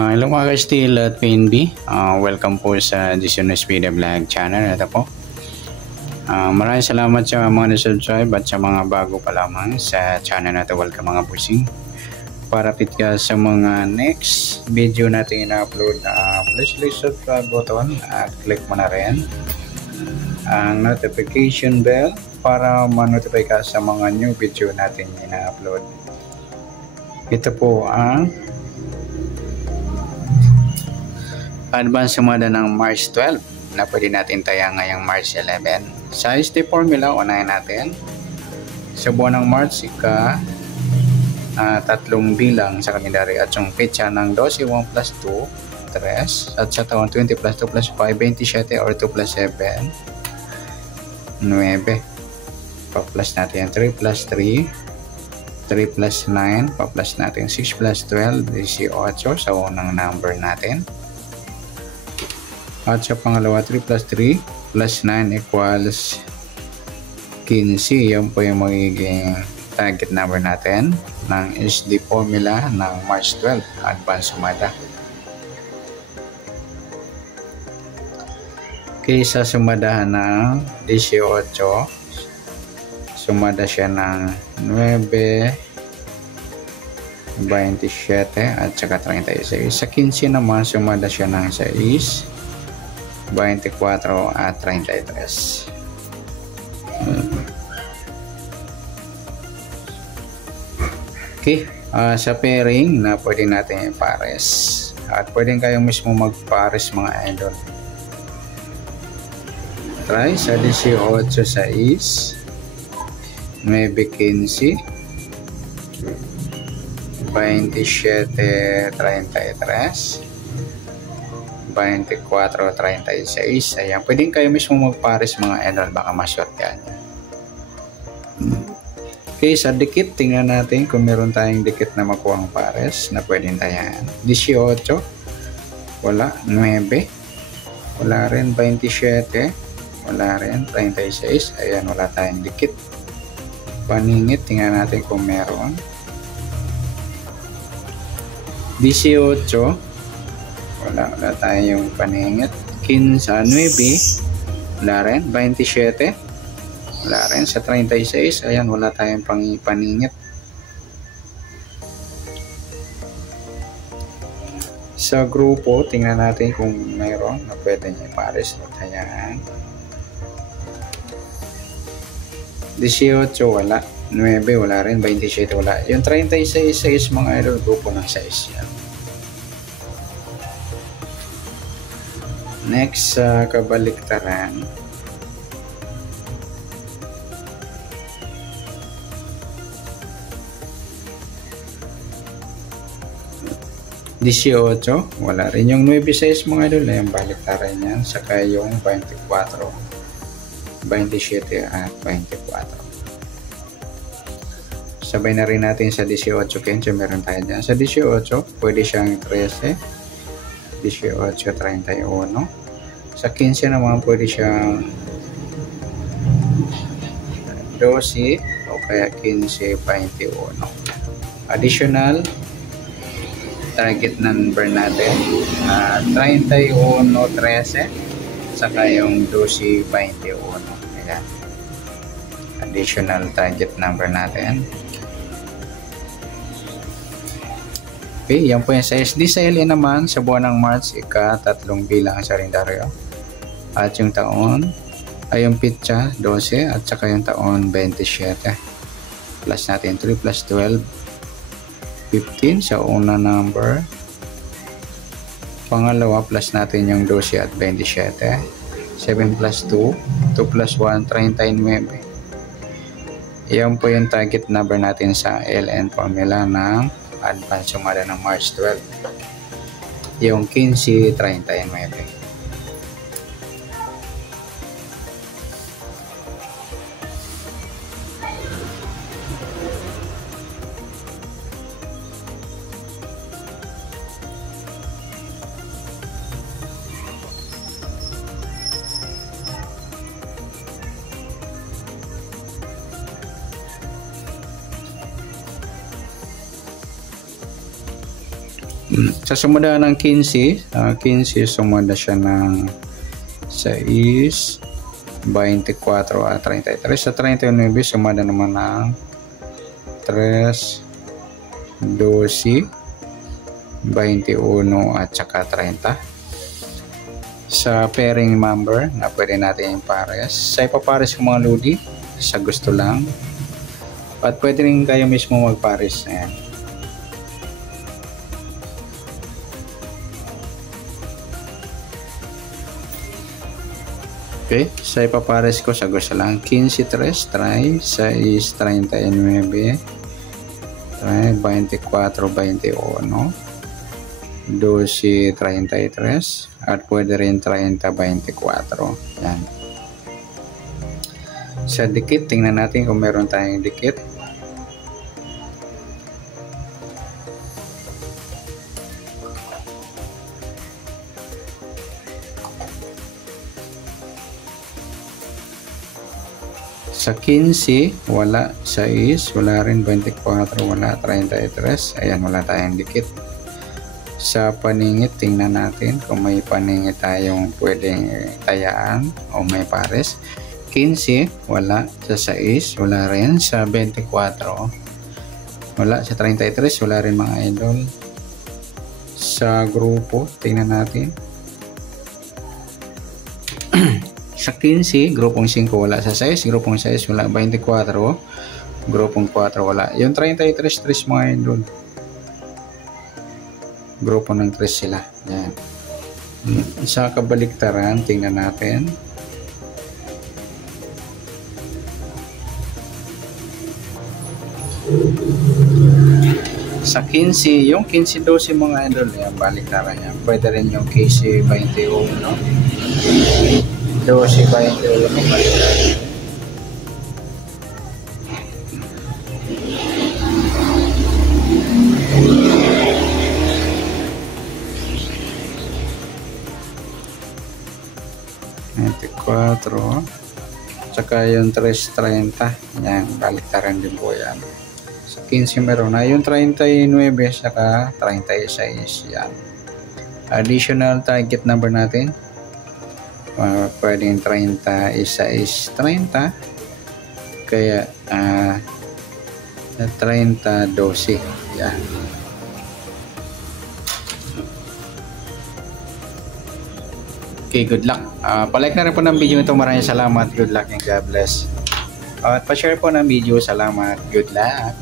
Hello mga ka-Steel at PNB. Welcome po sa Edition Speed Vlog channel. Ito po. Maraming salamat sa mga na-subscribe at sa mga bago pa lamang sa channel na ito. Welcome mga busing. Para fit ka sa mga next video natin ina-upload, please click subscribe button at click mo na rin ang notification bell para ma-notify ka sa mga new video natin ina-upload. Ito po ang advance sumada ng March 12 na pwede natin tayang ngayong March 11. Sa ST formula, unahin natin. Sa buwan ng March, tatlong bilang sa kalendaryo at yung petsa ng 12, 1 plus 2, 3. At sa taon 20 plus 2 plus 5, 27 or 2 plus 7, 9. Pa-plus natin 3 plus 3, 3 plus 9, pa-plus natin 6 plus 12, 18 sa unang number natin. At sa pangalawa, 3 plus 3 plus 9 equals 15. Yan po yung magiging target number natin ng SD formula ng March 12 advance sumada. Okay, sa sumadahan ng 18, sumada siya ng 9, 27 at saka 36. Sa 15 naman, sumada siya ng 6, 24 at 33. Okay, sa pairing na pwede natin i-pares at pwede kayong mismo mag-pares mga idol. Try sa 18, 6, 9, 15, 27, 33, 24, 36. Ayan, pwedeng kayo mismo magpares mga idol, baka ma-short yan. Okay, sa dikit, tingnan natin kung meron tayong dikit na makuha ang pares na pwedeng tayan. 18, wala. 9, wala rin. 27, wala rin. 36, ayan, wala tayong dikit. Paningit, tingnan natin kung meron. 18, wala tayong paningit. 15, 9, wala rin. 27, wala rin. Sa 36, ayan, wala tayong paningit. Sa grupo, tingnan natin kung mayroon na pwede niya ipares. Ayan, 18, wala. 9, wala rin. 27, wala. Yung 36 mga idol, grupo ng size yan. Next, sa kabaliktaran, (18) wala rin. Yung 9-6 mga idol na yung baliktaran yan, saka yung 24, 27 at 24. Sabay na rin natin sa 18, kenso meron tayo dyan. Sa 18, pwede siyang 13, 18, 31. Sa 15 naman, pwede siyang 12 o kaya 15, 21. Additional target number natin, 31, 13, saka yung 12, 21. Ayan. Additional target number natin. Okay, yan po yung sa SD. Sa LE naman, sa buwan ng March, tatlong bilang sa kalendaryo. At yung taon ay yung pitsa 12 at saka yung taon 27. Plus natin 3 plus 12, 15 sa una number. Pangalawa, plus natin yung 12 at 27. 7 plus 2, 2 plus 1, 39. Yan po yung target number natin sa LN formula ng advance sumada ng March 12. Yung 15, 39. Sa sumada ng 15, 15 sumada siya ng 6, 24 at 33. Sa 39 sumada naman ng 3, 12, 21 at saka 30. Sa pairing number na pwede natin ipares. Sa ipapares ko mga lodi, sa gusto lang. At pwede rin kayo mismo magpares. Ayan. Okay, sa ipapares ko sa gusto lang. 15, 3, try, 6, 39, try, 24, 21, 12, 33, at pwede rin 30, 24. Yan. Sa dikit, tingnan natin kung meron tayong dikit. Sa 15, wala. 6, wala rin. 24, wala. 33, ayan, wala tayong dikit. Sa paningit, tingnan natin kung may paningit tayong pwedeng tayaan o may pares. 15, wala. Sa 6, wala rin. Sa 24, wala. Sa 33, wala rin mga idol. Sa grupo, tingnan natin. Sa 15, grupong 5 wala. Sa 6, grupong 6 wala. 24, grupong 4 wala. Yung 33, 3 mga idol. Grupo ng 3 sila. Yan. Sa kabaliktaran, tingnan natin. Sa 15, yung 15-12 mga idol, yan, baliktaran yan. Pwede rin yung 15-21, no? 12-21 kabaliktaran. Tsaka yung 3.30 yan, baliktaran din po yan. Sa 15 meron na yung 39 saka 36 yan. Additional target number natin, pwedeng 30 is 30, kaya 30-12 yan. Okay, good luck. Palike na rin po ng video ito. Maraming salamat. Good luck and God bless. At pa-share po ng video. Salamat. Good luck.